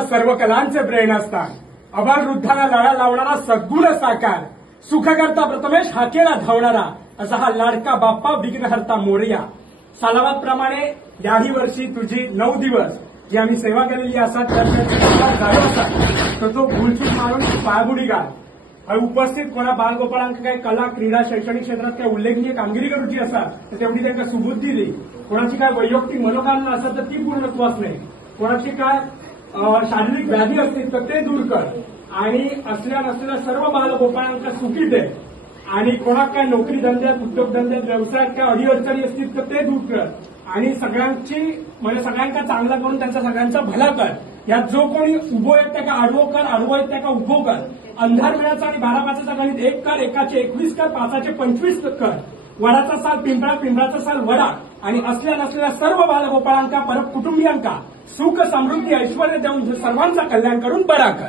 सर्व कलांचे प्रेरणास्थान, अबालवृद्धांना लढा लावणारा सद्गुण साकार, सुखकर्ता प्रथमेश हाकेला धावणारा असा हा लाडका बाप्पा विघ्नहर्ता मोरया. सालावादप्रमाणे याही वर्षी तुझी 9 दिवस जी आम्ही सेवा केलेली असा झालो असा तर तो भूलचूक मारून पायाबुडी घाल. उपस्थित कोणा बालगोपाळांक काय कला क्रीडा शैक्षणिक क्षेत्रात काय उल्लेखनीय कामगिरी करूची असा तर तेवढी त्यांना सुबुद्धी दी. कोणाची काय वैयक्तिक मनोकामना असत तर ती पूर्णत्वास नाही. कोणाची काय शारीरिक व्याधी असतील तर ते दूर कर आणि असल्या नसलेल्या सर्व बालगोपाळांना सुखी दे. आणि कोणाक काय नोकरी धंद्यात उद्योगधंद्यात व्यवसायात काय अडीअडचणी असतील तर ते दूर कर आणि सगळ्यांची म्हणजे सगळ्यांना चांगला करून त्यांचा सगळ्यांचा भला कर. यात जो कोणी उभो येत त्या का आडवो कर, आडवो येत त्या का उभो कर. अंधार वेळाचा आणि 12-5चा गणित 1 कर, 1चे 21 कर, 5चे 25 कर. वडाचा साल पिंपळा, पिंपळाचा साल वडा आणि असल्या नसलेल्या सर्व बालगोपाळांका परत कुटुंबियांका सुख समृद्धी ऐश्वर्य देऊन सर्वांचा कल्याण करून बरा कर.